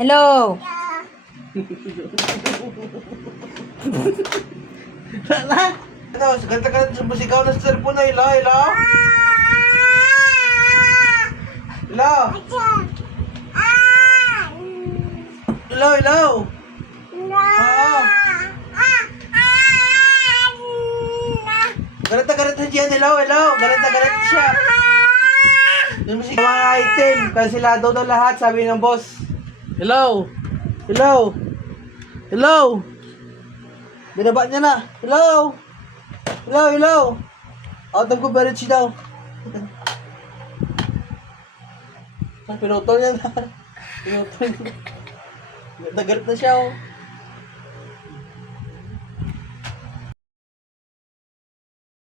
Hello. Wala. Ano, ganda-ganda sa musigaw ng cellphone na, Ila, Ila. Ila. Ila, Ila. Oo. Galit na dyan, Ila, Ila. Galit siya. Yung musigaw mga item, kansilado daw lahat, sabi ng boss. Hello. Hello. Hello. Binaba niya na. Hello. Hello, hello. Out of coverage daw. Pinutol niya na. Pinutol niya. Galit na siya, oh.